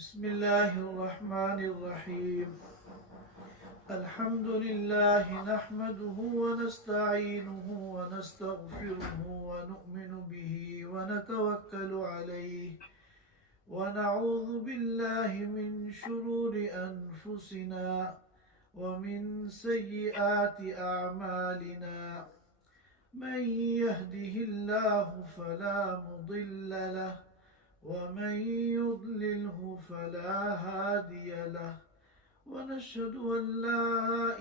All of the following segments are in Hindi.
बिस्मिल्लाहिर्रहमानिर्रहीम। अल्हम्दुलिल्लाहि नहमदुहु व नस्तईनुहु व नस्तगफिरुहु व नु'मिनु बिही व नतवक्कलु अलैहि व नऊज़ु बिल्लाहि मिन शुरूरि अनफुसिना व मिन सय्यिआति अअमालिना। मन यहदिहिल्लाहु फला मुदिल्ल लहु वमन युद्लिल्हु फला हादिय लहु वनशहदु अन ला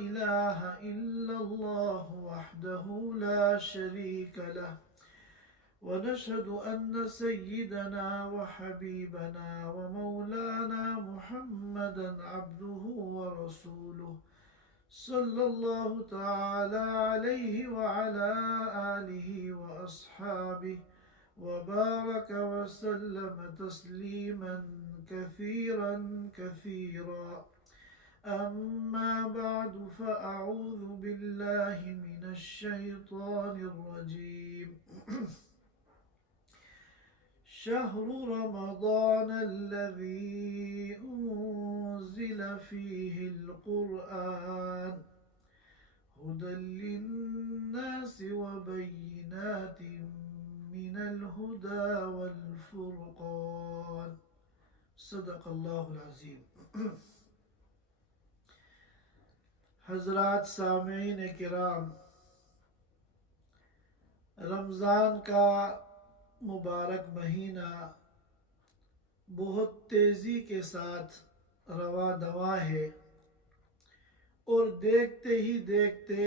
इलाहा इल्लल्लाहु वहदहु ला शरीक लहु वनशहदु अन्न सय्यिदना व हबीबना व मौलाना मुहम्मदन अब्दुहु व रसूलुहु सल्लल्लाहु तआला अलैहि व अला आलिहि व अस्हाबिहि वबारक वसल्लम तस्लीमन कसीरन कसीरा। अम्मा बअदु फ़अऊज़ु बिल्लाहि मिनश शैतानिर रजीम। शहरु रमज़ानल्लज़ी उन्ज़िल फ़ीहिल क़ुरआन हुदल लिन्नासि व बय्यिनातिन मिनल हुदा वल फुरक़ान। सदक़ल्लाहुल अज़ीम। हज़रात सामीन किराम, रमज़ान का मुबारक महीना बहुत तेज़ी के साथ रवा दवा है और देखते ही देखते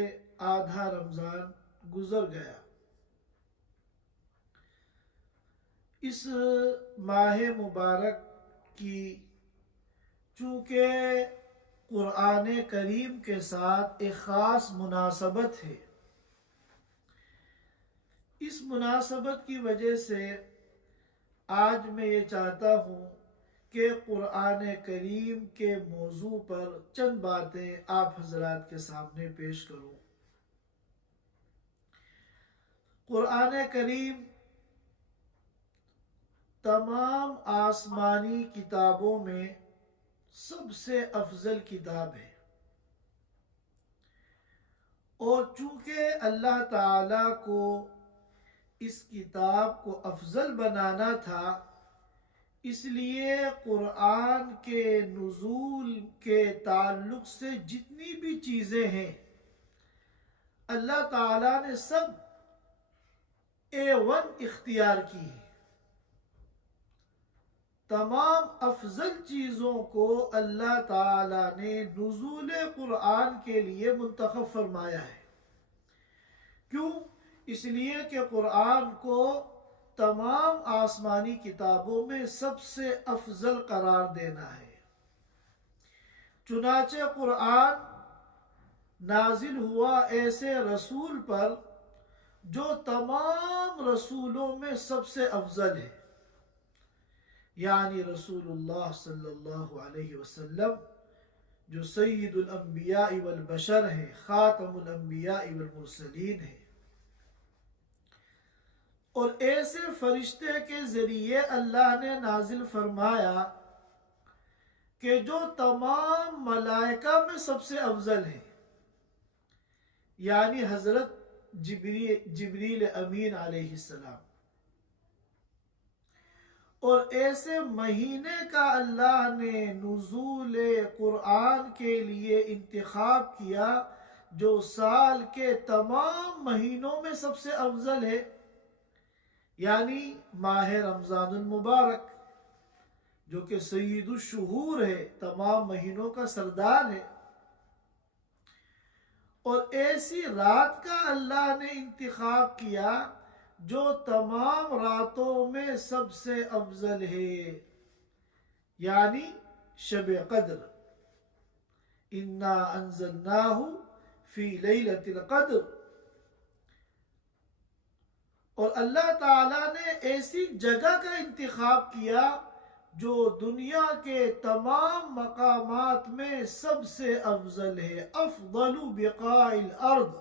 आधा रमज़ान गुज़र गया। इस माह मुबारक की चूँकि क़ुरआन करीम के साथ एक ख़ास मुनासबत है, इस मुनासबत की वजह से आज मैं ये चाहता हूँ कि क़ुरआन करीम के मौजू पर चंद बातें आप हज़रात के सामने पेश करूँ। क़ुरआन करीम तमाम आसमानी किताबों में सबसे अफजल किताब है और चूँकि अल्लाह ताला को इस किताब को अफजल बनाना था, इसलिए क़ुरआन के नुज़ूल के ताल्लुक़ से जितनी भी चीज़ें हैं अल्लाह ताला ने सब A1 इख्तियार की है। तमाम अफजल चीज़ों को अल्लाह ताला ने नुज़ूल क़ुरआन के लिए मुंतखब फरमाया है। क्यों? इसलिए कि क़ुरआन को तमाम आसमानी किताबों में सबसे अफजल करार देना है। चुनाचे क़ुरआन नाजिल हुआ ऐसे रसूल पर जो तमाम रसूलों में सबसे अफजल है, यानी रसूलुल्लाह सल्लल्लाहु अलैहि वसल्लम, जो सय्यिदुल अंबिया वल बशर हैं, खातमुल अंबिया वल मुरसलीन हैं। और ऐसे फरिश्ते के ज़रिए अल्लाह ने नाजिल फरमाया कि जो तमाम मलाइका में सबसे अफजल है, यानी हज़रत जिब्रील अमीन अलैहिस्सलाम। और ऐसे महीने का अल्लाह ने नुज़ूल क़ुरआन के लिए इंतखाब किया जो साल के तमाम महीनों में सबसे अफजल है, यानी माह रमज़ानुल मुबारक, जो कि सय्यिदुश शुहूर है, तमाम महीनों का सरदार है। और ऐसी रात का अल्लाह ने इंतखाब किया जो तमाम रातों में सबसे अफजल है, यानी शब क़द्र। इन्ना अंज़लनाहु फ़ी लैलतिल क़द्र। और अल्लाह ताला ने ऐसी जगह का इंतखाब किया जो दुनिया के तमाम मकामात में सबसे अफजल है। अफ़ज़लु बिक़ाइल अर्द,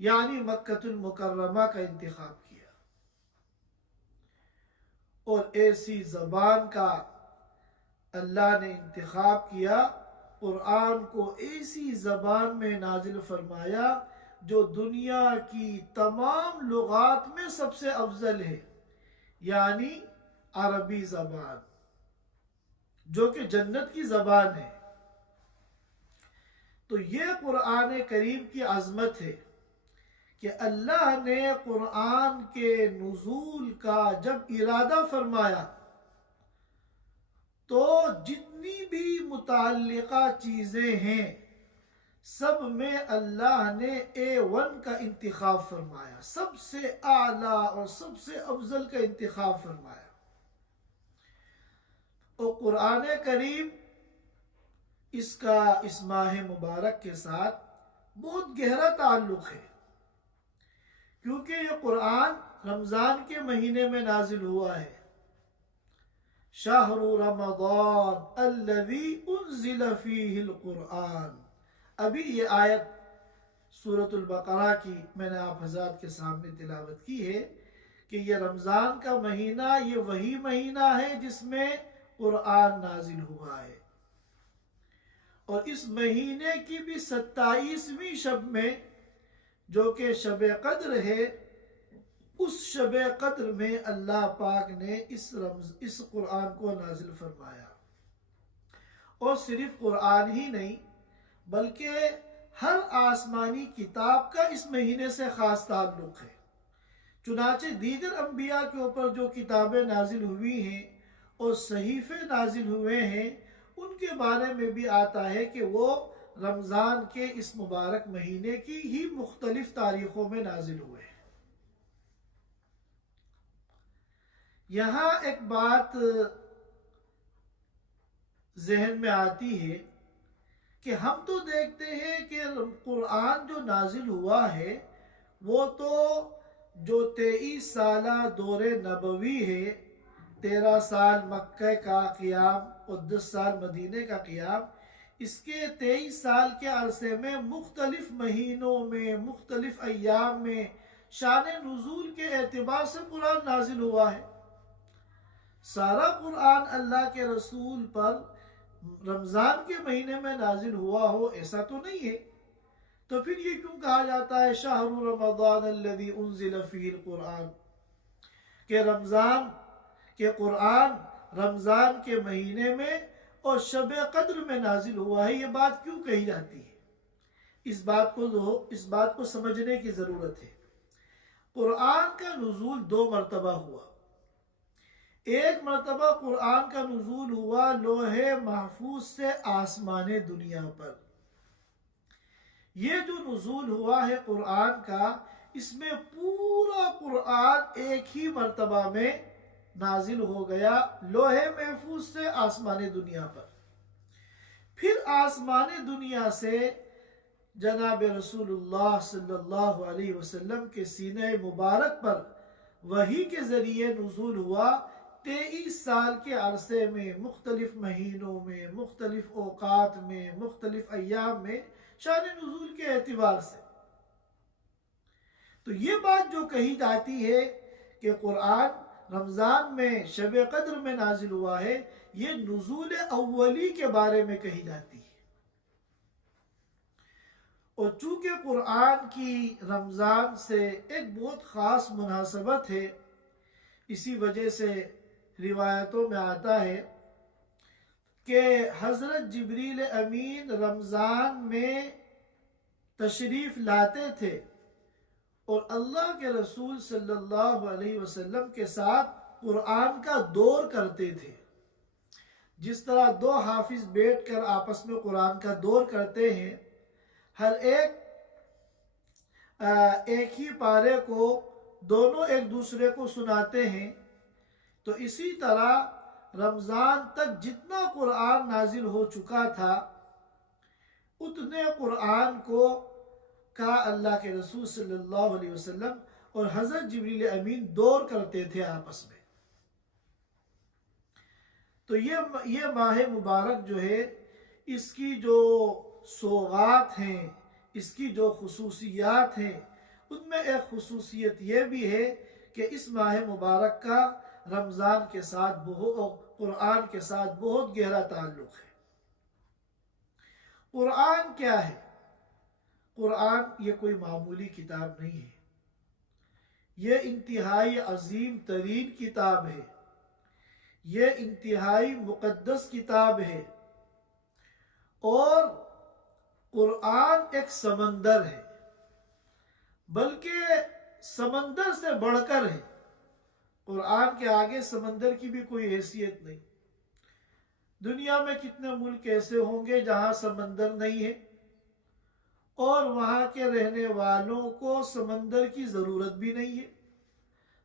यानी मक्कतुल मुकर्रमा का इंतखाब किया। और ऐसी ज़बान का अल्लाह ने इंतखाब किया, कुरान को ऐसी ज़बान में नाजिल फरमाया जो दुनिया की तमाम लुगात में सबसे अफजल है, यानी अरबी ज़बान, जो कि जन्नत की ज़बान है। तो ये कुरान करीम की अज़मत है कि अल्लाह ने कुरान के नुज़ूल का जब इरादा फरमाया तो जितनी भी मुताल्लिका चीज़ें हैं सब में अल्लाह ने A1 का इंतखाब फरमाया, सबसे आला और सबसे अफजल का इंतखाब फरमाया। और कुरान करीम इसका इस माह मुबारक के साथ बहुत गहरा ताल्लुक़ है, क्योंकि ये कुरान रमज़ान के महीने में नाजिल हुआ है। शाहरु रमज़ान अल्लज़ी उन्ज़िल फ़ीहिल कुरान। अभी ये आयत सूरतुल बकरा की मैंने आप हज़रात के सामने तिलावत की है कि ये रमज़ान का महीना ये वही महीना है जिसमें कुरान नाजिल हुआ है। और इस महीने की भी 27वीं शब में, जो कि शब कद्र है, उस शब कद्र में अल्लाह पाक ने इस कुरान को नाजिल फरमाया। और सिर्फ कुरान ही नहीं बल्कि हर आसमानी किताब का इस महीने से ख़ास ताल्लुक़ है। चुनाचे दीगर अम्बिया के ऊपर जो किताबें नाजिल हुई हैं और सहीफ़े नाजिल हुए हैं, उनके बारे में भी आता है कि वो रमज़ान के इस मुबारक महीने की ही मुख्तलिफ तारीख़ों में नाजिल हुए हैं। यहाँ एक बात जहन में आती है कि हम तो देखते हैं कि कुरान जो नाजिल हुआ है वो तो जो 23 साला दौरे नबवी है, 13 साल मक्के का क़ियाम और 10 साल मदीने का क़ियाम, इसके 23 साल के अरसे में मुख्तलिफ महीनों में मुख्तलिफ अय्याम में शान नुज़ूल के एतबार से कुरान नाजिल हुआ है। सारा कुरान अल्लाह के रसूल पर रमज़ान के महीने में नाजिल हुआ हो ऐसा तो नहीं है। तो फिर ये क्यों कहा जाता है शाहरु रमज़ान अल्लज़ी उन्ज़िल फ़ीहिल कुरान, के रमज़ान के कुरान रमज़ान के महीने में और शब कद्र में नाजिल हुआ है? ये बात क्यों कही जाती है? इस बात को समझने की ज़रूरत है। कुरान का नुज़ूल 2 मरतबा हुआ। एक मरतबा कुरान का नुज़ूल हुआ लोहे महफूज से आसमाने दुनिया पर। ये जो नुज़ूल हुआ है कुरान का, इसमें पूरा कुरान एक ही मरतबा में नाजिल हो गया लोहे महफूज से आसमाने दुनिया पर। फिर आसमाने दुनिया से जनाब रसूलुल्लाह सल्लल्लाहु अलैहि वसल्लम के सीने मुबारक पर वही के ज़रिए नुज़ूल हुआ। 23 साल के अरसे में मुख्तलिफ महीनों में मुख्तलिफ औकात में मुख्तलिफ अय्याम में शान नुज़ूल के एतबार से। तो ये बात जो कही जाती है कि कुरान रमज़ान में शब कद्र में नाजिल हुआ है, ये नुज़ूल अव्वली के बारे में कही जाती है। और चूँकि कुरान की रमज़ान से एक बहुत ख़ास मुनासबत है, इसी वजह से रिवायतों में आता है कि हज़रत जिब्रील अमीन रमज़ान में तशरीफ़ लाते थे और अल्लाह के रसूल सल्लल्लाहु अलैहि वसल्लम के साथ कुरान का दौर करते थे। जिस तरह 2 हाफिज बैठकर आपस में कुरान का दौर करते हैं, हर एक ही पारे को दोनों एक दूसरे को सुनाते हैं, तो इसी तरह रमज़ान तक जितना कुरान नाजिल हो चुका था उतने कुरान को का अल्लाह के रसूल सल्लल्लाहु अलैहि वसल्लम और हज़रत जिब्रील अमीन दौर करते थे आपस में। तो ये माह मुबारक जो है, इसकी जो सौगात हैं, इसकी जो खुसूसियात हैं, उनमें एक खुसूसियत ये भी है कि इस माह मुबारक का रमज़ान के साथ कुरान के साथ बहुत गहरा ताल्लुक है। कुरान क्या है? कुरान ये कोई मामूली किताब नहीं है, ये इंतहाई अजीम तरीन किताब है, ये इंतहाई मुकद्दस किताब है। और कुरान एक समंदर है, बल्कि समंदर से बढ़कर है। कुरान के आगे समंदर की भी कोई हैसियत नहीं। दुनिया में कितने मुल्क ऐसे होंगे जहां समंदर नहीं है और वहां के रहने वालों को समंदर की जरूरत भी नहीं है,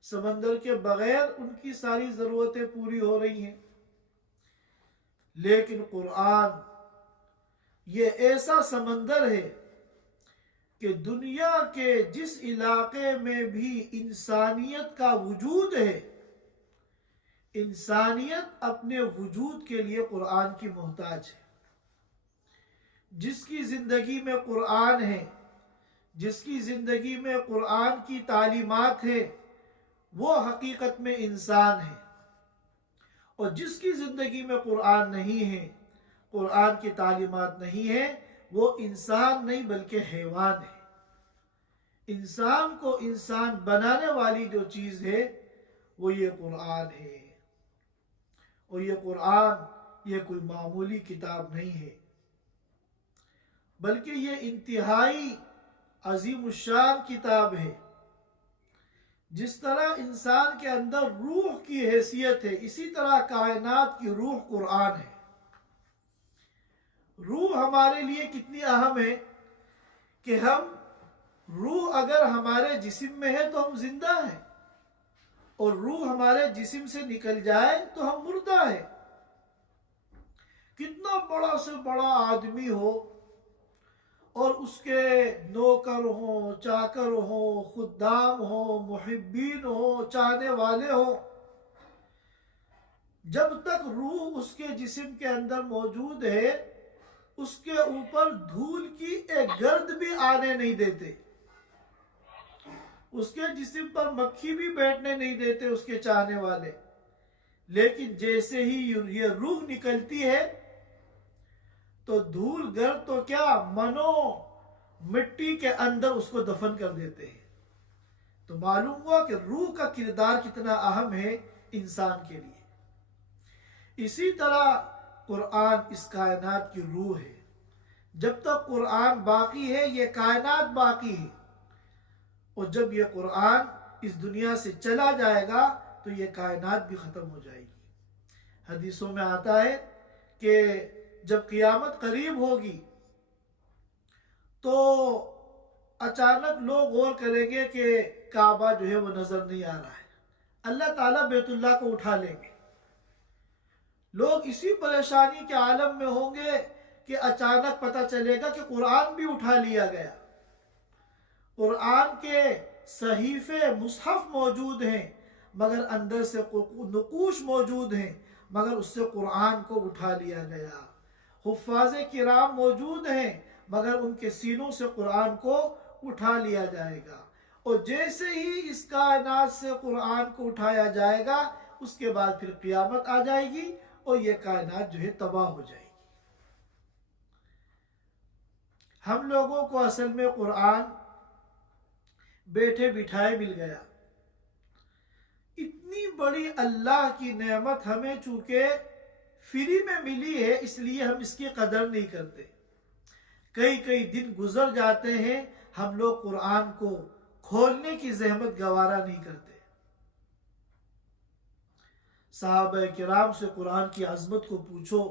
समंदर के बगैर उनकी सारी जरूरतें पूरी हो रही हैं। लेकिन कुरान ये ऐसा समंदर है कि दुनिया के जिस इलाके में भी इंसानियत का वजूद है, इंसानियत अपने वजूद के लिए कुरान की मोहताज है। जिसकी जिंदगी में कुरान है, जिसकी जिंदगी में कुरान की तालीमात है, वो हकीकत में इंसान है। और जिसकी जिंदगी में कुरान नहीं है, कुरान की तालीमात नहीं है, वो इंसान नहीं बल्कि हैवान है। इंसान को इंसान बनाने वाली जो चीज है वो ये कुरान है। और ये कुरान ये कोई मामूली किताब नहीं है, बल्कि ये इंतहाई अजीमुशान किताब है। जिस तरह इंसान के अंदर रूह की हैसियत है, इसी तरह कायनात की रूह कुरान है। रूह हमारे लिए कितनी अहम है कि हम रूह अगर हमारे जिस्म में है तो हम जिंदा हैं, और रूह हमारे जिस्म से निकल जाए तो हम मुर्दा है। कितना बड़ा से बड़ा आदमी हो और उसके नौकर हो, चाकर हो, खुद्दाम हो, मुहिब्बीन हो, चाहने वाले हो, जब तक रूह उसके जिस्म के अंदर मौजूद है, उसके ऊपर धूल की एक गर्द भी आने नहीं देते, उसके जिस्म पर मक्खी भी बैठने नहीं देते उसके चाहने वाले। लेकिन जैसे ही ये रूह निकलती है तो धूल गर्द तो क्या, मनो मिट्टी के अंदर उसको दफन कर देते हैं। तो मालूम हुआ कि रूह का किरदार कितना अहम है इंसान के लिए। इसी तरह कुरान इस कायनात की रूह है। जब तक कुरान बाकी है ये कायनात बाकी है, और जब ये कुरान इस दुनिया से चला जाएगा तो ये कायनात भी खत्म हो जाएगी। हदीसों में आता है कि जब क़ियामत करीब होगी तो अचानक लोग गौर करेंगे कि काबा जो है वो नजर नहीं आ रहा है, अल्लाह ताला बैतुल्लाह को उठा लेंगे। लोग इसी परेशानी के आलम में होंगे कि अचानक पता चलेगा कि कुरान भी उठा लिया गया। कुरान के सहीफे मुसहफ मौजूद हैं, मगर अंदर से नुकूश मौजूद हैं, मगर उससे कुरान को उठा लिया गया। हुफ़ाज़े किराम मौजूद हैं, मगर उनके सीनों से कुरान को उठा लिया जाएगा। और जैसे ही इस कायनात से कुरान को उठाया जाएगा, उसके बाद फिर क़ियामत आ जाएगी और ये कायनात जो है तबाह हो जाएगी। हम लोगों को असल में कुरान बैठे बिठाए मिल गया। इतनी बड़ी अल्लाह की नेमत हमें चूंकि फ्री में मिली है, इसलिए हम इसकी कदर नहीं करते। कई कई दिन गुजर जाते हैं, हम लोग कुरान को खोलने की जहमत गवारा नहीं करते। सहाबा किराम से कुरान की अजमत को पूछो,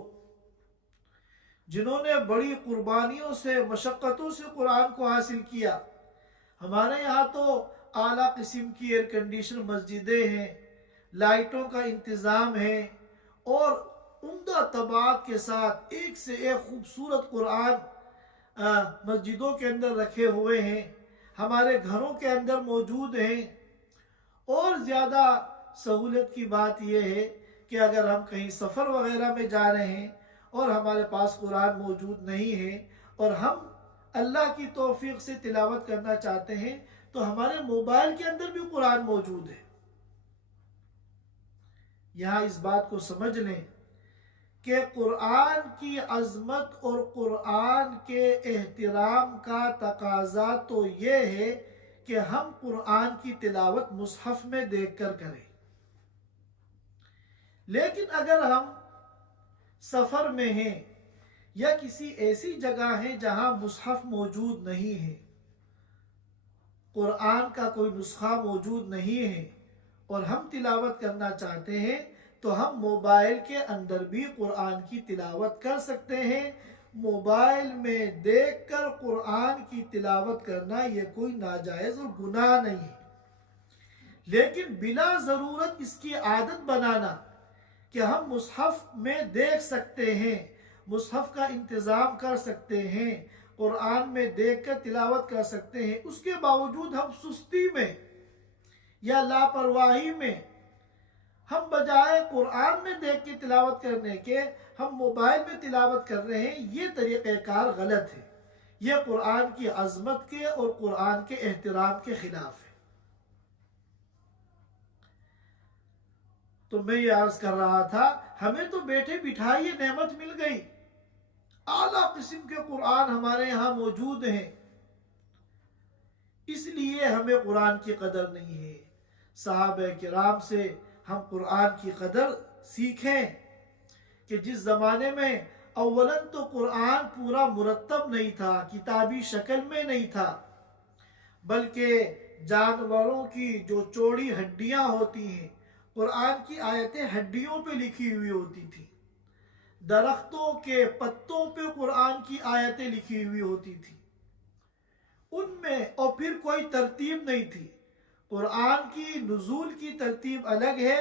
जिन्होंने बड़ी कुर्बानियों से, मशक्क़तों से कुरान को हासिल किया। हमारे यहाँ तो आला किस्म की एयर कंडीशन मस्जिदें हैं, लाइटों का इंतज़ाम है, और उम्दा तबात के साथ एक से एक खूबसूरत कुरान मस्जिदों के अंदर रखे हुए हैं, हमारे घरों के अंदर मौजूद हैं। और ज़्यादा सहूलत की बात यह है कि अगर हम कहीं सफ़र वगैरह में जा रहे हैं और हमारे पास कुरान मौजूद नहीं है और हम अल्लाह की तौफीक से तिलावत करना चाहते हैं, तो हमारे मोबाइल के अंदर भी कुरान मौजूद है। यहाँ इस बात को समझ लें कि कुरान की अज़मत और कुरान के एहतराम का तकाजा तो ये है कि हम कुरान की तिलावत मुसहफ में देख कर करें। लेकिन अगर हम सफ़र में हैं या किसी ऐसी जगह है जहाँ मुसहफ मौजूद नहीं है, कुरान का कोई नुस्खा मौजूद नहीं है और हम तिलावत करना चाहते हैं, तो हम मोबाइल के अंदर भी कुरान की तिलावत कर सकते हैं। मोबाइल में देखकर कुरान की तिलावत करना यह कोई नाजायज़ और गुनाह नहीं है। लेकिन बिला ज़रूरत इसकी आदत बनाना कि हम मुसहफ में देख सकते हैं, मुसहफ का इंतज़ाम कर सकते हैं, कुरान में देखकर तिलावत कर सकते हैं, उसके बावजूद हम सुस्ती में या लापरवाही में हम बजाय कुरान में देख के तिलावत करने के हम मोबाइल में तिलावत कर रहे हैं, ये तरीक़ेकार गलत है। ये कुरान की अज़मत के और कुरान के एहतराम के खिलाफ है। तो मैं ये अर्ज कर रहा था, हमें तो बैठे बिठाए ये नेमत मिल गई, आला किस्म के कुरान हमारे यहाँ मौजूद हैं, इसलिए हमें कुरान की कदर नहीं है। सहाबा किराम से हम कुरान की कदर सीखें कि जिस ज़माने में अव्वलन तो कुरान पूरा मुरत्तब नहीं था, किताबी शक्ल में नहीं था, बल्कि जानवरों की जो चौड़ी हड्डियां होती हैं, कुरान की आयतें हड्डियों पे लिखी हुई होती थी, दरख्तों के पत्तों पे कुरान की आयतें लिखी हुई होती थी उनमें, और फिर कोई तरतीब नहीं थी। कुरान की नुज़ूल की तरतीब अलग है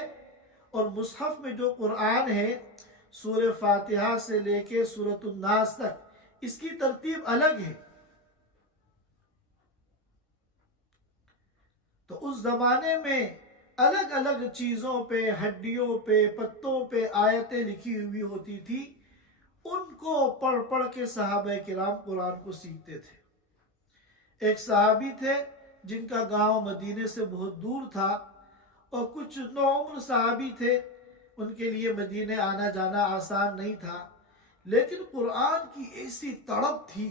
और मुसहफ में जो कुरान है सूरह फातिहा से लेके सूरतुन नास तक, इसकी तरतीब अलग है। तो उस जमाने में अलग अलग चीज़ों पे, हड्डियों पे, पत्तों पे आयतें लिखी हुई होती थी, उनको पढ़ पढ़ के सहाबा किराम कुरान को सीखते थे। एक सहाबी थे जिनका गांव मदीने से बहुत दूर था और कुछ नौउम्र सहाबी थे, उनके लिए मदीने आना जाना आसान नहीं था, लेकिन कुरान की ऐसी तड़प थी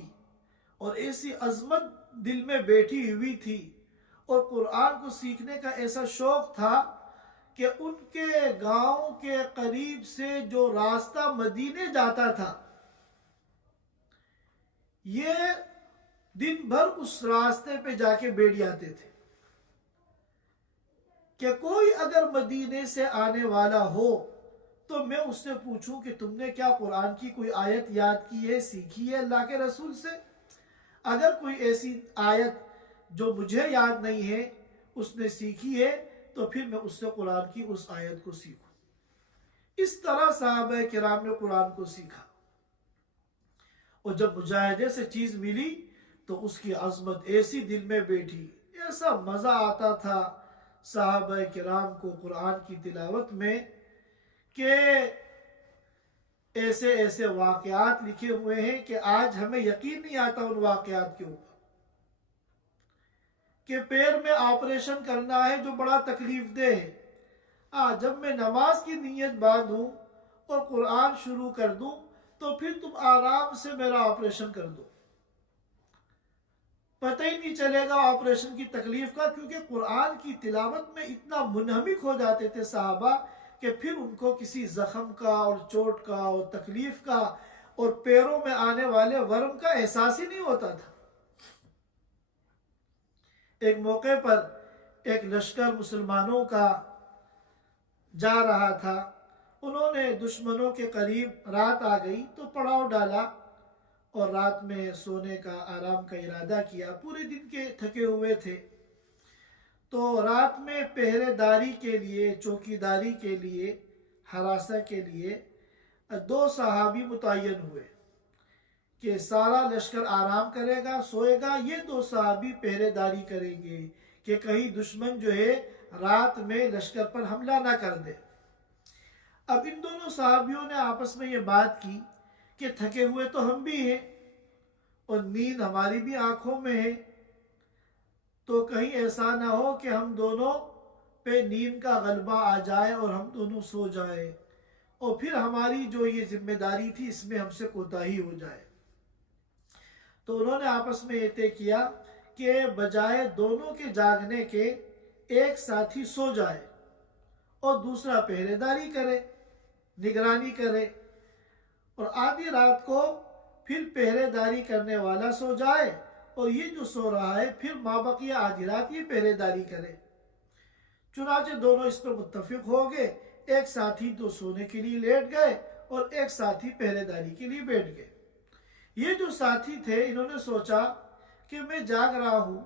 और ऐसी अजमत दिल में बैठी हुई थी और कुरान को सीखने का ऐसा शौक था कि उनके गांव के करीब से जो रास्ता मदीने जाता था, ये दिन भर उस रास्ते पे जाके बैठ जाते थे कि कोई अगर मदीने से आने वाला हो तो मैं उससे पूछूं कि तुमने क्या कुरान की कोई आयत याद की है, सीखी है अल्लाह के रसूल से। अगर कोई ऐसी आयत जो मुझे याद नहीं है उसने सीखी है तो फिर मैं उससे कुरान की उस आयत को सीखूं। इस तरह सहाबा किराम ने कुरान को सीखा और जब मुजाहिदे से चीज मिली तो उसकी अजमत ऐसी दिल में बैठी, ऐसा मजा आता था सहाबा किराम को कुरान की तिलावत में कि ऐसे ऐसे वाकयात लिखे हुए हैं कि आज हमें यकीन नहीं आता उन वाकयात के ऊपर कि पैर में ऑपरेशन करना है जो बड़ा तकलीफ दे है। जब मैं नमाज की नीयत बांधूं और कुरान शुरू कर दूं तो फिर तुम आराम से मेरा ऑपरेशन कर दो, पता ही नहीं चलेगा ऑपरेशन की तकलीफ का, क्योंकि कुरान की तिलावत में इतना मुनहमिक हो जाते थे साहबा कि फिर उनको किसी जख्म का और चोट का और तकलीफ का और पैरों में आने वाले वर्म का एहसास ही नहीं होता था। एक मौके पर एक लश्कर मुसलमानों का जा रहा था, उन्होंने दुश्मनों के करीब रात आ गई तो पड़ाव डाला और रात में सोने का आराम का इरादा किया। पूरे दिन के थके हुए थे तो रात में पहरेदारी के लिए, चौकीदारी के लिए, हरासा के लिए दो सहाबी मुतय्यन हुए कि सारा लश्कर आराम करेगा, सोएगा, ये दो सहाबी पहरेदारी करेंगे कि कहीं दुश्मन जो है रात में लश्कर पर हमला ना कर दे। अब इन दोनों सहाबियों ने आपस में ये बात की कि थके हुए तो हम भी हैं और नींद हमारी भी आंखों में है, तो कहीं ऐसा ना हो कि हम दोनों पे नींद का गलबा आ जाए और हम दोनों सो जाए और फिर हमारी जो ये जिम्मेदारी थी इसमें हमसे कोताही हो जाए। तो उन्होंने आपस में ये तय किया कि बजाय दोनों के जागने के एक साथी सो जाए और दूसरा पहरेदारी करे, निगरानी करे, और आधी रात को फिर पहरेदारी करने वाला सो जाए और ये जो सो रहा है फिर माबकिया आधी रात ये पहरेदारी करे। चुनाचे दोनों इस पर मुत्तफिक हो गए। एक साथी तो सोने के लिए लेट गए और एक साथी पहरेदारी के लिए बैठ गए। ये जो साथी थे इन्होंने सोचा कि मैं जाग रहा हूं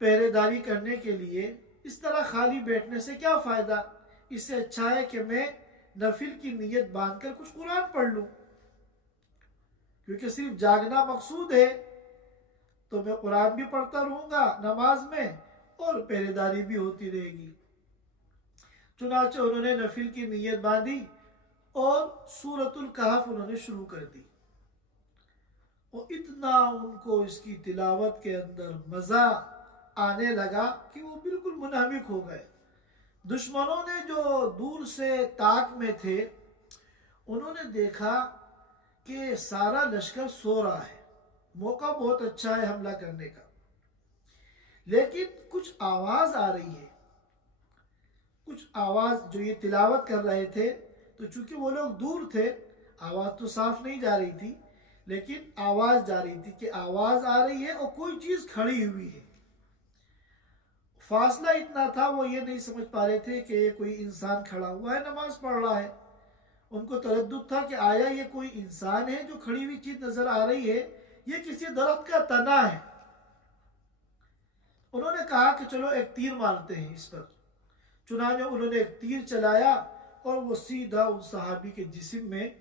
पहरेदारी करने के लिए, इस तरह खाली बैठने से क्या फायदा, इससे अच्छा है कि मैं नफिल की नीयत बांधकर कुछ कुरान पढ़ लूं, क्योंकि सिर्फ जागना मकसूद है तो मैं कुरान भी पढ़ता रहूंगा नमाज में और पहरेदारी भी होती रहेगी। चुनाचे उन्होंने नफिल की नीयत बांधी और सूरतुल कहफ उन्होंने शुरू कर दी और इतना उनको इसकी तिलावत के अंदर मजा आने लगा कि वो बिल्कुल मुनहमिक हो गए। दुश्मनों ने जो दूर से ताक में थे उन्होंने देखा कि सारा लश्कर सो रहा है, मौका बहुत अच्छा है हमला करने का, लेकिन कुछ आवाज आ रही है, कुछ आवाज जो ये तिलावत कर रहे थे, तो चूंकि वो लोग दूर थे आवाज तो साफ नहीं जा रही थी, लेकिन आवाज जा रही थी कि आवाज आ रही है और कोई चीज खड़ी हुई है। फासला इतना था वो ये नहीं समझ पा रहे थे कि ये कोई इंसान खड़ा हुआ है नमाज पढ़ रहा है। उनको तरद्दुद था कि आया ये कोई इंसान है जो खड़ी हुई चीज नजर आ रही है, ये किसी दरख्त का तना है। उन्होंने कहा कि चलो एक तीर मारते हैं इस पर। चुनांचे उन्होंने एक तीर चलाया और वो सीधा उस सहाबी के जिस्म में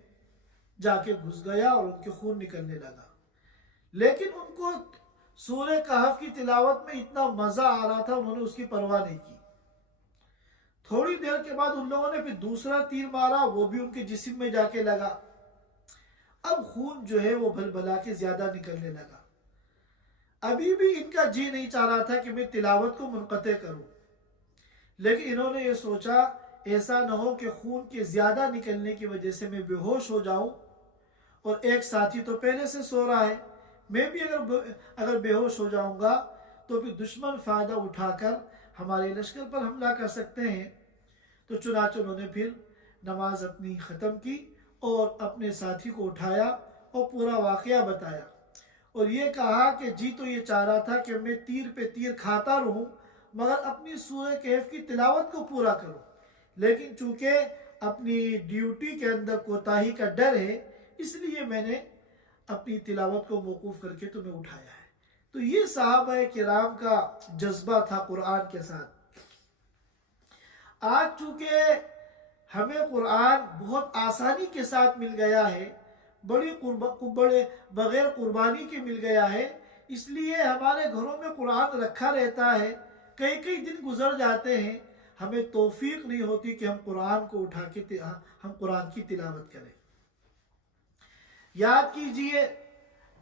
जाके घुस गया और उनके खून निकलने लगा। लेकिन उनको सूरह कहफ की तिलावत में इतना मजा आ रहा था उन्होंने उसकी परवाह नहीं की। थोड़ी देर के बाद उन लोगों ने फिर दूसरा तीर मारा, वो भी उनके जिस्म में जाके लगा। अब खून जो है वो भलभला के ज्यादा निकलने लगा। अभी भी इनका जी नहीं चाह रहा था कि मैं तिलावत को मुनक़ते करूं, लेकिन इन्होंने ये सोचा ऐसा न हो कि खून के ज्यादा निकलने की वजह से मैं बेहोश हो जाऊं और एक साथी तो पहले से सो रहा है, मैं भी अगर बेहोश हो जाऊंगा तो फिर दुश्मन फायदा उठाकर हमारे लश्कर पर हमला कर सकते हैं। तो चुनाचे उन्होंने फिर नमाज अपनी ख़त्म की और अपने साथी को उठाया और पूरा वाक़या बताया और ये कहा कि जी तो ये चाह रहा था कि मैं तीर पे तीर खाता रहूं मगर अपनी सूरह कहफ की तिलावत को पूरा करूं, लेकिन चूंकि अपनी ड्यूटी के अंदर कोताही का डर है इसलिए मैंने अपनी तिलावत को मौकूफ करके तुम्हें उठाया है। तो ये सहाबा किराम का जज्बा था कुरान के साथ। आज चूंकि हमें कुरान बहुत आसानी के साथ मिल गया है, बड़े बगैर कुर्बानी के मिल गया है, इसलिए हमारे घरों में कुरान रखा रहता है। कई कई दिन गुजर जाते हैं, हमें तौफीक नहीं होती कि हम कुरान को उठा के हम कुरान की तिलावत करें। याद कीजिए,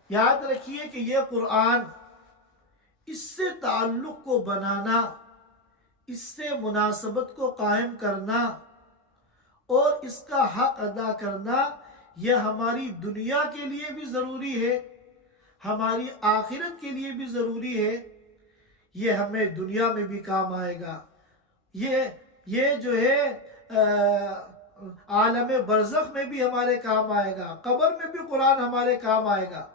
याद रखिए कि यह कुरान, इससे ताल्लुक को बनाना, इससे मुनासबत को कायम करना और इसका हक अदा करना, यह हमारी दुनिया के लिए भी ज़रूरी है, हमारी आखिरत के लिए भी ज़रूरी है। यह हमें दुनिया में भी काम आएगा, ये जो है आलम बरज़ख में भी हमारे काम आएगा, कब्र में भी कुरान हमारे काम आएगा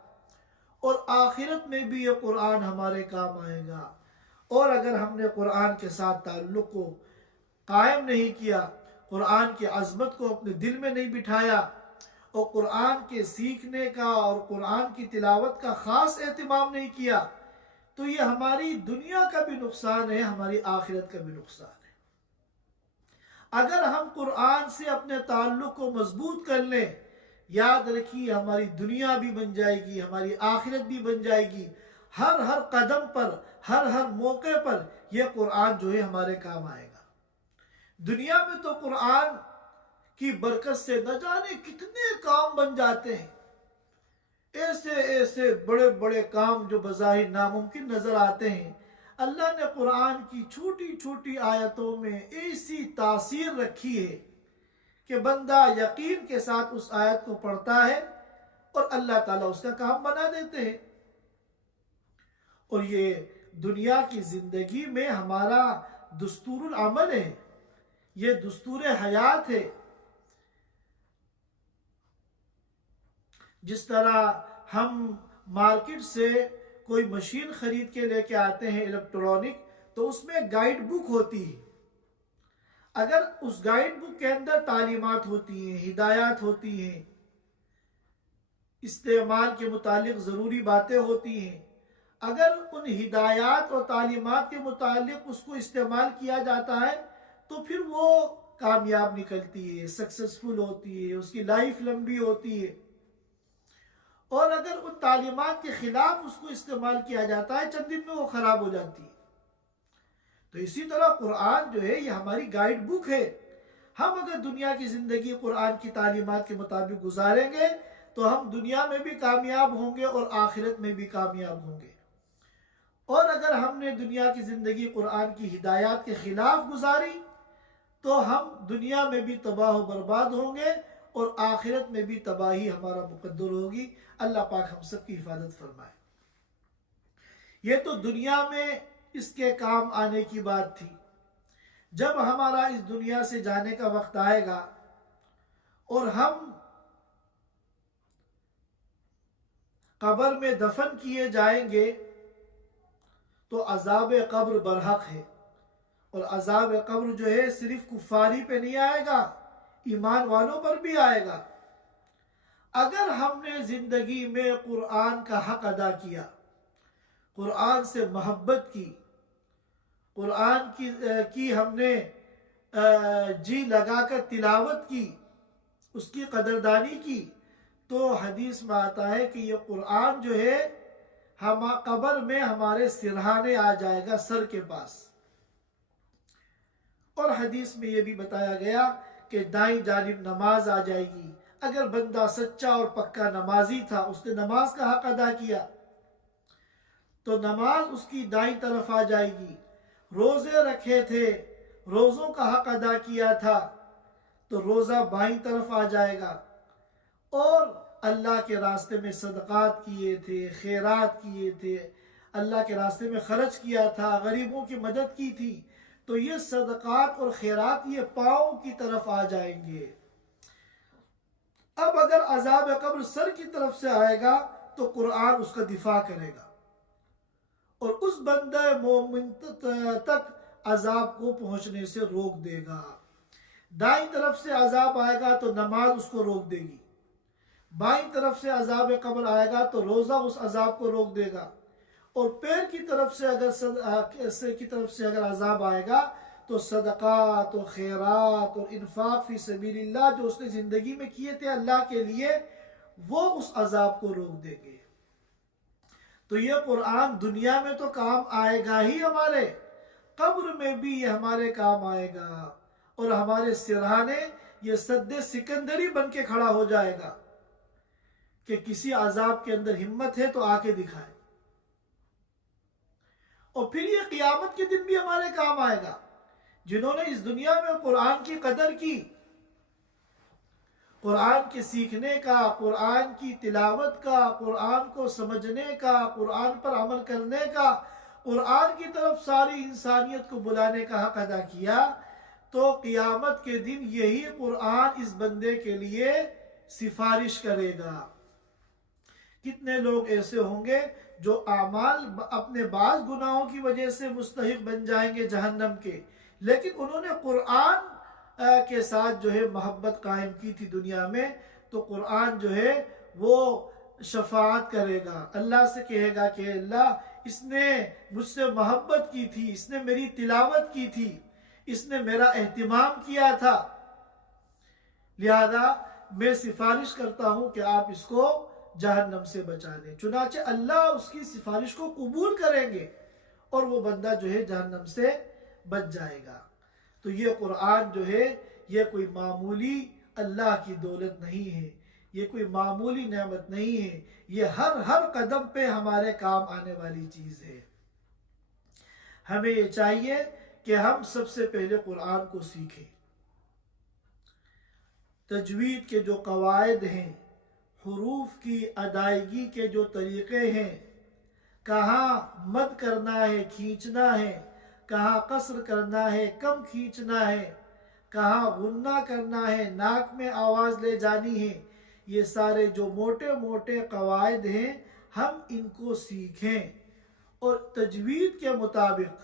और आखिरत में भी ये कुरान हमारे काम आएगा। और अगर हमने कुरान के साथ ताल्लुक़ को कायम नहीं किया, कुरान की अज़मत को अपने दिल में नहीं बिठाया और कुरान के सीखने का और कुरान की तिलावत का ख़ास एहतिमाम नहीं किया, तो ये हमारी दुनिया का भी नुकसान है, हमारी आखिरत का भी नुकसान है। अगर हम कुरान से अपने ताल्लुक़ को मजबूत कर लें, याद रखिए हमारी दुनिया भी बन जाएगी, हमारी आखिरत भी बन जाएगी। हर हर कदम पर, हर हर मौके पर यह कुरान जो है हमारे काम आएगा। दुनिया में तो कुरान की बरकत से न जाने कितने काम बन जाते हैं, ऐसे ऐसे बड़े बड़े काम जो बज़ाहिर नामुमकिन नजर आते हैं, अल्लाह ने कुरान की छोटी छोटी आयतों में ऐसी तासीर रखी है कि बंदा यकीन के साथ उस आयत को पढ़ता है और अल्लाह ताला उसका काम बना देते हैं। और ये दुनिया की जिंदगी में हमारा दुस्तूरुल अमल है, ये दुस्तूर हयात है। जिस तरह हम मार्केट से कोई मशीन खरीद के लेके आते हैं इलेक्ट्रॉनिक, तो उसमें गाइड बुक होती है। अगर उस गाइड बुक के अंदर तालीमात होती हैं, हिदायत होती हैं, इस्तेमाल के मुतालिक ज़रूरी बातें होती हैं, अगर उन हिदायत और तालीमात के मुतालिक उसको इस्तेमाल किया जाता है तो फिर वो कामयाब निकलती है, सक्सेसफुल होती है, उसकी लाइफ लंबी होती है। और अगर उन तालीमात के खिलाफ उसको इस्तेमाल किया जाता है, चंद दिन में वो खराब हो जाती है। तो इसी तरह कुरान जो है ये हमारी गाइड बुक है। हम अगर दुनिया की जिंदगी कुरान की तालीमात के मुताबिक गुजारेंगे तो हम दुनिया में भी कामयाब होंगे और आखिरत में भी कामयाब होंगे। और अगर हमने दुनिया की जिंदगी कुरान की हिदायत के खिलाफ गुजारी तो हम दुनिया में भी तबाह व बर्बाद होंगे और आखिरत में भी तबाही हमारा मुकद्दर होगी। अल्लाह पाक हम सब की हिफाजत फरमाए। ये तो दुनिया में इसके काम आने की बात थी। जब हमारा इस दुनिया से जाने का वक्त आएगा और हम कब्र में दफन किए जाएंगे तो अजाब कब्र बरहक है। और अजाब कब्र जो है सिर्फ कुफारी पे नहीं आएगा, ईमान वालों पर भी आएगा। अगर हमने जिंदगी में कुरान का हक अदा किया, कुरान से मोहब्बत की, कुरान की हमने जी लगाकर तिलावत की, उसकी कदरदानी की, तो हदीस में आता है कि ये कुरान जो है हम कब्र में हमारे सिरहाने आ जाएगा, सर के पास। और हदीस में ये भी बताया गया कि दाईं जानिब नमाज आ जाएगी। अगर बंदा सच्चा और पक्का नमाजी था, उसने नमाज का हक अदा किया, तो नमाज उसकी दाईं तरफ आ जाएगी। रोजे रखे थे, रोजों का हक अदा किया था, तो रोजा बाईं तरफ आ जाएगा। और अल्लाह के रास्ते में सदकात किए थे, खैरात किए थे, अल्लाह के रास्ते में खर्च किया था, गरीबों की मदद की थी, तो ये सदकात और खैरात ये पाँव की तरफ आ जाएंगे। अब अगर अजाब कब्र सर की तरफ से आएगा तो कुरान उसका दिफा करेगा और उस बंदे मोमिन तक अजाब को पहुंचने से रोक देगा। दाईं तरफ से अजाब आएगा तो नमाज उसको रोक देगी, बाईं तरफ से अजाब कब्र आएगा तो रोजा उस अजाब को रोक देगा, और पैर की तरफ से अगर अजाब आएगा तो सदकात और खैरात और इन्फाक फी सबीलिल्लाह जो उसने जिंदगी में किए थे अल्लाह के लिए, वो उस अजाब को रोक देंगे। तो ये कुरान दुनिया में तो काम आएगा ही, हमारे कब्र में भी ये हमारे काम आएगा और हमारे सिरहाने ये सद्दे सिकंदरी बन के खड़ा हो जाएगा कि किसी अजाब के अंदर हिम्मत है तो आके दिखाए। और फिर ये क़यामत के दिन भी हमारे काम आएगा। जिन्होंने इस दुनिया में कुरान की कदर की, कुरान के सीखने का, कुरान की तिलावत का, कुरान को समझने का, कुरान पर अमल करने का, कुरान की तरफ सारी इंसानियत को बुलाने का हक अदा किया, तो क़यामत के दिन यही कुरान इस बंदे के लिए सिफारिश करेगा। कितने लोग ऐसे होंगे जो आमाल अपने बाज गुनाहों की वजह से मुस्तहिक बन जाएंगे जहन्नम के, लेकिन उन्होंने कुरान के साथ जो है मोहब्बत कायम की थी दुनिया में, तो कुरान जो है वो शफाअत करेगा, अल्लाह से कहेगा कि अल्लाह इसने मुझसे मोहब्बत की थी, इसने मेरी तिलावत की थी, इसने मेरा एहतिमाम किया था, लिहाजा मैं सिफारिश करता हूं कि आप इसको जहन्नम से बचा दें। चुनाचे अल्लाह उसकी सिफारिश को कबूल करेंगे और वो बंदा जो है जहन्नम से बच जाएगा। तो ये कुरान जो है ये कोई मामूली अल्लाह की दौलत नहीं है, ये कोई मामूली नेमत नहीं है, ये हर कदम पे हमारे काम आने वाली चीज है। हमें ये चाहिए कि हम सबसे पहले कुरान को सीखें। तजवीद के जो कवायद हैं, हुरूफ की अदायगी के जो तरीक़े हैं, कहाँ मद करना है, खींचना है, कहाँ कसर करना है, कम खींचना है, कहाँ गुन्ना करना है, नाक में आवाज़ ले जानी है, ये सारे जो मोटे मोटे कवायद हैं हम इनको सीखें और तजवीद के मुताबिक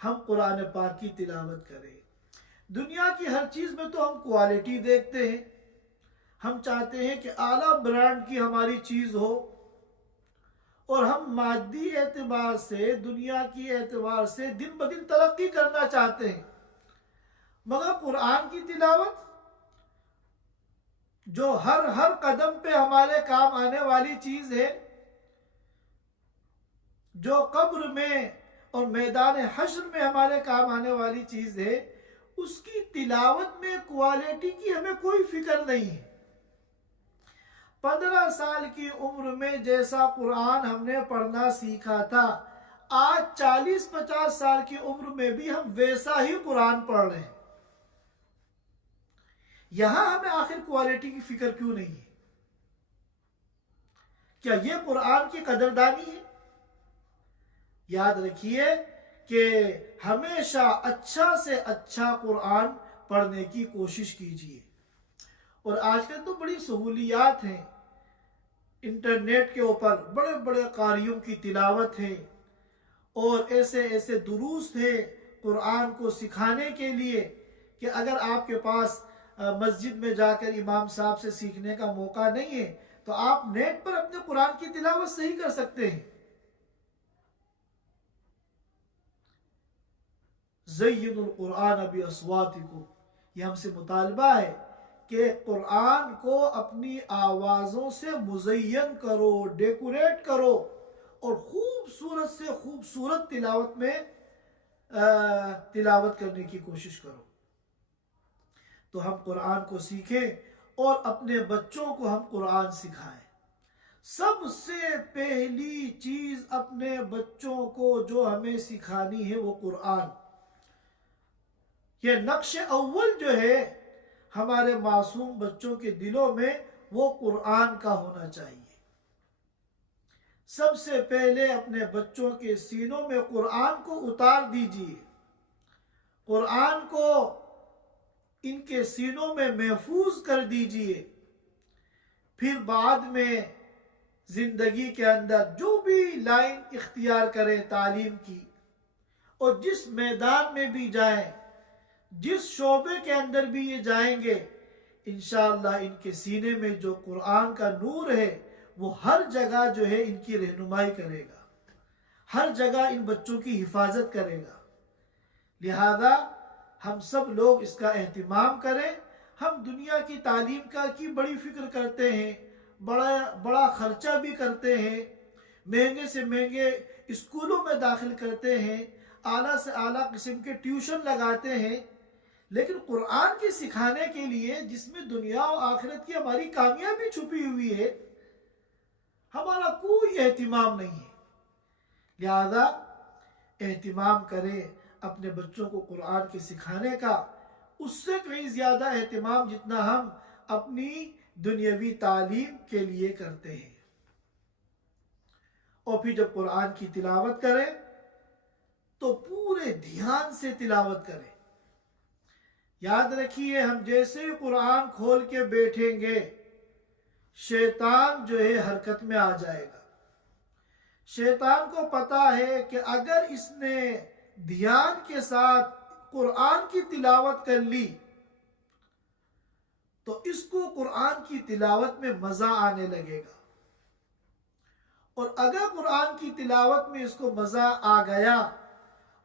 हम कुरान पाक की तिलावत करें। दुनिया की हर चीज़ में तो हम क्वालिटी देखते हैं, हम चाहते हैं कि आला ब्रांड की हमारी चीज़ हो और हम मादी एतबार से, दुनिया की एतबार से दिन ब दिन तरक्की करना चाहते हैं। मगर कुरान की तिलावत जो हर हर कदम पे हमारे काम आने वाली चीज़ है, जो कब्र में और मैदान हश्र में हमारे काम आने वाली चीज़ है, उसकी तिलावत में क्वालिटी की हमें कोई फिक्र नहीं है। 15 साल की उम्र में जैसा कुरान हमने पढ़ना सीखा था, आज 40-50 साल की उम्र में भी हम वैसा ही कुरान पढ़ रहे हैं। यहां हमें आखिर क्वालिटी की फिक्र क्यों नहीं है? क्या यह कुरान की कदरदानी है? याद रखिए कि हमेशा अच्छा से अच्छा कुरान पढ़ने की कोशिश कीजिए। और आजकल तो बड़ी सहूलियात हैं, इंटरनेट के ऊपर बड़े बड़े कारियों की तिलावत है और ऐसे ऐसे दुरूस है कुरान को सिखाने के लिए कि अगर आपके पास मस्जिद में जाकर इमाम साहब से सीखने का मौका नहीं है तो आप नेट पर अपने कुरान की तिलावत सही कर सकते हैं। ज़य्यिनुल कुरान बिअस्वातिकुम, ये हमसे मुतालबा है कि कुरान को अपनी आवाज़ों से मुज़य्यन करो, डेकोरेट करो और खूबसूरत से खूबसूरत तिलावत में तिलावत करने की कोशिश करो। तो हम कुरान को सीखें और अपने बच्चों को हम कुरान सिखाएं। सबसे पहली चीज़ अपने बच्चों को जो हमें सिखानी है वो कुरान। ये नक्श अव्वल जो है हमारे मासूम बच्चों के दिलों में, वो कुरान का होना चाहिए। सबसे पहले अपने बच्चों के सीनों में कुरान को उतार दीजिए, कुरान को इनके सीनों में महफूज कर दीजिए। फिर बाद में जिंदगी के अंदर जो भी लाइन इख्तियार करें तालीम की, और जिस मैदान में भी जाएं, जिस शोबे के अंदर भी ये जाएंगे, इंशाअल्लाह इनके सीने में जो कुरान का नूर है वो हर जगह जो है इनकी रहनुमाई करेगा, हर जगह इन बच्चों की हिफाजत करेगा। लिहाजा हम सब लोग इसका एहतिमाम करें। हम दुनिया की तालीम की बड़ी फिक्र करते हैं, बड़ा बड़ा खर्चा भी करते हैं, महंगे से महंगे स्कूलों में दाखिल करते हैं, आला से आला किस्म के ट्यूशन लगाते हैं, लेकिन कुरान के सिखाने के लिए जिसमें दुनिया और आखिरत की हमारी कामयाबी छुपी हुई है, हमारा कोई एहतिमाम नहीं है। लिहाजा एहतिमाम करें अपने बच्चों को कुरान के सिखाने का, उससे कहीं ज़्यादा एहतिमाम जितना हम अपनी दुनियावी तालीम के लिए करते हैं। और फिर जब कुरान की तिलावत करें तो पूरे ध्यान से तिलावत करें। याद रखिए, हम जैसे कुरान खोल के बैठेंगे शैतान जो है हरकत में आ जाएगा। शैतान को पता है कि अगर इसने ध्यान के साथ कुरान की तिलावत कर ली तो इसको कुरान की तिलावत में मजा आने लगेगा, और अगर कुरान की तिलावत में इसको मजा आ गया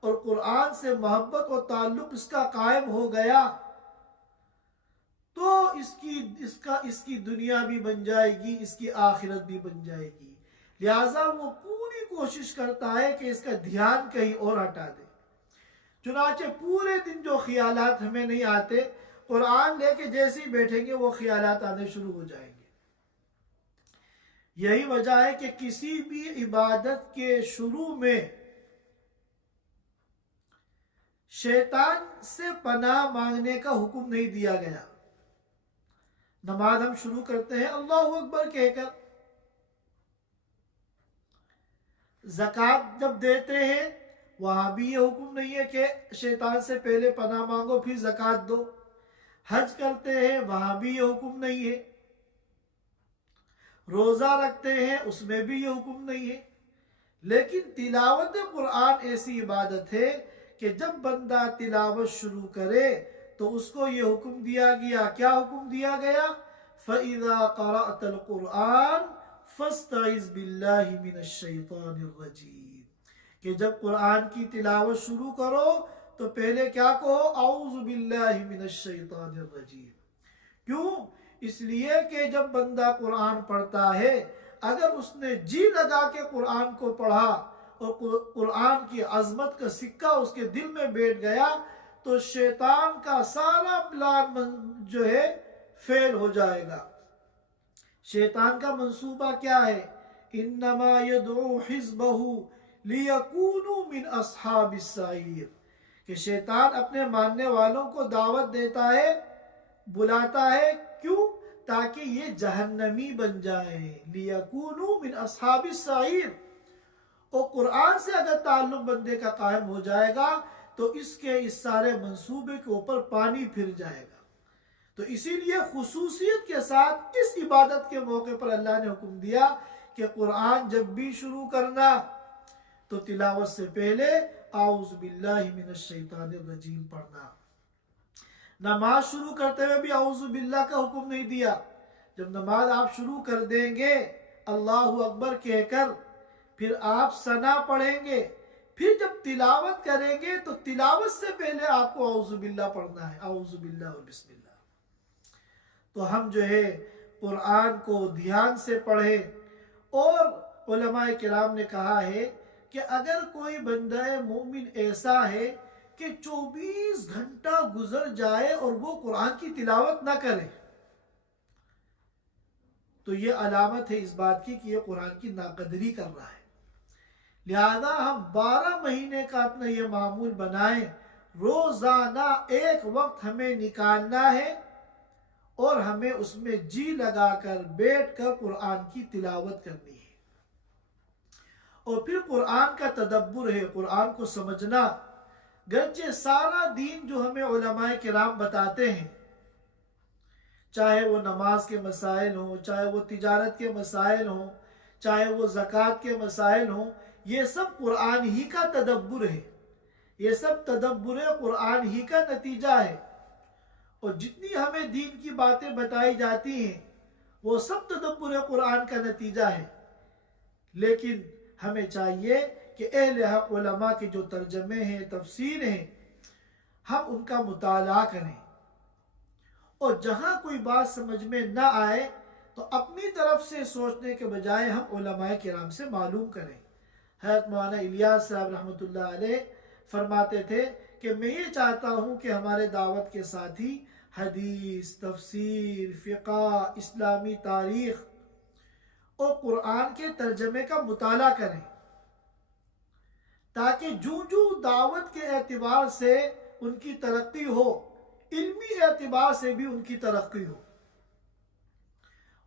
और कुरान से मोहब्बत और ताल्लुक इसका कायम हो गया तो इसकी दुनिया भी बन जाएगी, इसकी आखिरत भी बन जाएगी। लिहाजा वो पूरी कोशिश करता है कि इसका ध्यान कहीं और हटा दे। चुनाचे पूरे दिन जो ख्यालात हमें नहीं आते, कुरान लेके जैसे ही बैठेंगे वो ख्यालात आने शुरू हो जाएंगे। यही वजह है कि किसी भी इबादत के शुरू में शैतान से पनाह मांगने का हुक्म नहीं दिया गया। नमाज हम शुरू करते हैं अल्लाहु अकबर कहकर, ज़कात जब देते हैं वहां भी ये हुक्म नहीं है कि शैतान से पहले पनाह मांगो फिर ज़कात दो। हज करते हैं वहां भी ये हुक्म नहीं है। रोजा रखते हैं उसमें भी ये हुक्म नहीं है। लेकिन तिलावत कुरान ऐसी इबादत है कि जब बंदा तिलावत शुरू करे तो उसको ये हुक्म दिया गया। क्या हुक्म दिया गया? फ़इज़ा क़रअतल कुरान फ़स्तइज़ बिल्लाहि मिनश शैतानिर रजीम, कि जब कुरान की तिलावत शुरू करो तो पहले क्या कहो? औज़ु बिल्लाहि मिनश शैतानिर रजीम। क्यों? इसलिए कि जब बंदा कुरान पढ़ता है, अगर उसने जी लगा के कुरान को पढ़ा और कुरान की अजमत का सिक्का उसके दिल में बैठ गया तो शैतान का सारा प्लान जो है फेल हो जाएगा। शैतान का मंसूबा क्या है? इन्नमा यदउ हिज़्बहु लियकूनु मिन अस्हाबिस सईर, कि शैतान अपने मानने वालों को दावत देता है, बुलाता है। क्यों? ताकि ये जहन्नमी बन जाए। लियकूनु मिन अस्हाबिस सईर। और कुरान से अगर ताल्लुक बंदे का कायम हो जाएगा तो इसके इस सारे मंसूबे के ऊपर पानी फिर जाएगा। तो इसीलिए खुसूसियत के साथ इस इबादत के मौके पर अल्लाह ने हुक्म दिया कि कुरान जब भी शुरू करना तो तिलावत से पहले आऊज़ु बिल्लाहि मिनश शैतानिर रजीम पढ़ना। नमाज शुरू करते हुए भी आऊज़ु बिल्लाह का हुक्म नहीं दिया। जब नमाज आप शुरू कर देंगे अल्लाहु अकबर कहकर, फिर आप सना पढ़ेंगे, फिर जब तिलावत करेंगे तो तिलावत से पहले आपको आऊज़ु बिल्लाह पढ़ना है, आऊज़ु बिल्लाह और बिस्मिल्लाह। तो हम जो है कुरान को ध्यान से पढ़ें। और उलमाए किराम ने कहा है कि अगर कोई बंदा मोमिन ऐसा है कि 24 घंटा गुजर जाए और वो कुरान की तिलावत ना करे तो ये अलामत है इस बात की कि ये कुरान की नाकदरी कर रहा है। लिहाजा हम 12 महीने का अपना ये मामूल बनाएं, रोजाना एक वक्त हमें निकालना है और हमें उसमें जी लगाकर बैठकर कुरान की तिलावत करनी है। और फिर कुरान का तदब्बुर है, कुरान को समझना। गरचे सारा दीन जो हमें उलमाए किराम बताते हैं, चाहे वो नमाज के मसाइल हों, चाहे वो तिजारत के मसाइल हों, चाहे वो ज़कात के मसाइल हों, ये सब कुरान ही का तदब्बुर है। ये सब तदब्बुर कुरान ही का नतीजा है। और जितनी हमें दीन की बातें बताई जाती हैं वो सब तदब्बुर कुरान का नतीजा है। लेकिन हमें चाहिए कि अहले हक उलमा के जो तर्जमे हैं, तफसीर हैं, हम उनका मुताला करें। और जहां कोई बात समझ में ना आए तो अपनी तरफ से सोचने के बजाय हम उलमाए किराम से मालूम करें। हज़रत मौलाना इलियास साहब रहमतुल्लाह अलैह फरमाते थे कि मैं ये चाहता हूँ कि हमारे दावत के साथी हदीस, तफसीर, फ़िक़्ह, इस्लामी तारीख़ और कुरान के तर्जमे का मुताला करें, ताकि जूं जूं दावत के एतबार से उनकी तरक्की हो, इल्मी एतबार से भी उनकी तरक्की हो।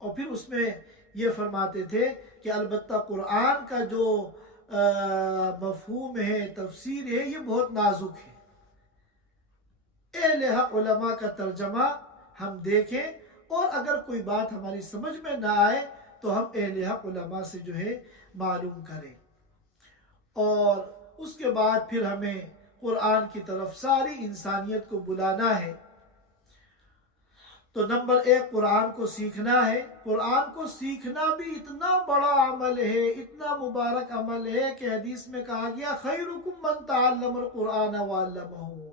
और फिर उसमें ये फरमाते थे कि अलबत्ता कुरान का जो मफहूम है, तफसीर है, ये बहुत नाजुक है। अहले हक उलमा का तर्जमा हम देखें और अगर कोई बात हमारी समझ में ना आए तो हम अहले हक उलमा से जो है मालूम करें। और उसके बाद फिर हमें कुरान की तरफ सारी इंसानियत को बुलाना है। तो नंबर 1 कुरान को सीखना है। कुरान को सीखना भी इतना बड़ा अमल है, इतना मुबारक अमल है कि हदीस में कहा गया खैरुकुम मन तअल्लमल कुरान व अल्लमहु,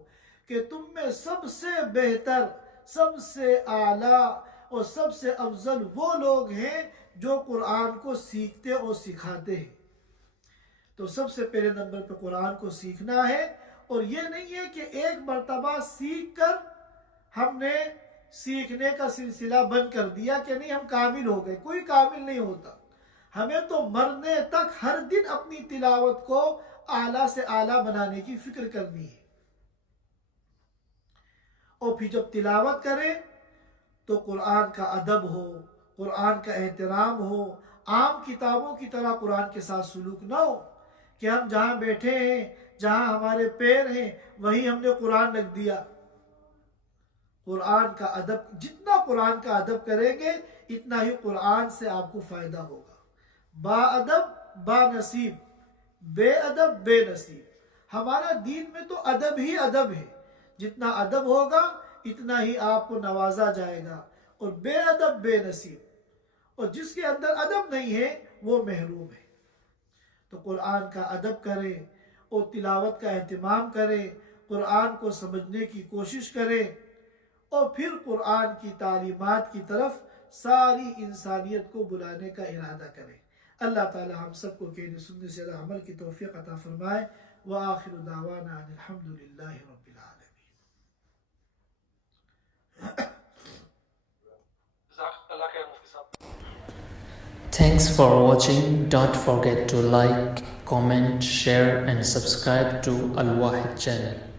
कि तुम में सबसे बेहतर, सबसे आला और सबसे अफजल वो लोग हैं जो कुरान को सीखते और सिखाते हैं। तो सबसे पहले नंबर पर कुरान को सीखना है। और ये नहीं है कि एक मर्तबा सीख कर हमने सीखने का सिलसिला बंद कर दिया कि नहीं हम कामिल हो गए। कोई कामिल नहीं होता। हमें तो मरने तक हर दिन अपनी तिलावत को आला से आला बनाने की फिक्र करनी है। और फिर जब तिलावत करें तो कुरान का अदब हो, कुरान का एहतराम हो। आम किताबों की तरह कुरान के साथ सुलूक ना हो कि हम जहाँ बैठे हैं, जहाँ हमारे पैर हैं, वहीं हमने कुरान रख दिया। कुरान का अदब, जितना कुरान का अदब करेंगे इतना ही कुरान से आपको फायदा होगा। बाअदब बानसीब, बेअदब बेनसीब। हमारा दीन में तो अदब ही अदब है। जितना अदब होगा इतना ही आपको नवाजा जाएगा, और बेअदब बेनसीब, और जिसके अंदर अदब नहीं है वो महरूम है। तो कुरान का अदब करें और तिलावत का एहतमाम करें, कुरान को समझने की कोशिश करें, और फिर कुरान की तालीमात की तरफ सारी इंसानियत को बुलाने का इरादा करें। अल्लाह ताला हम सबको कहने सुनने से अमल की तौफीक अता फरमाए। व आखिर दावाना अल्हम्दुलिल्लाहि रब्बिल आलमीन। Thanks for watching. Don't forget to like, comment, share and subscribe to Al Wahid channel.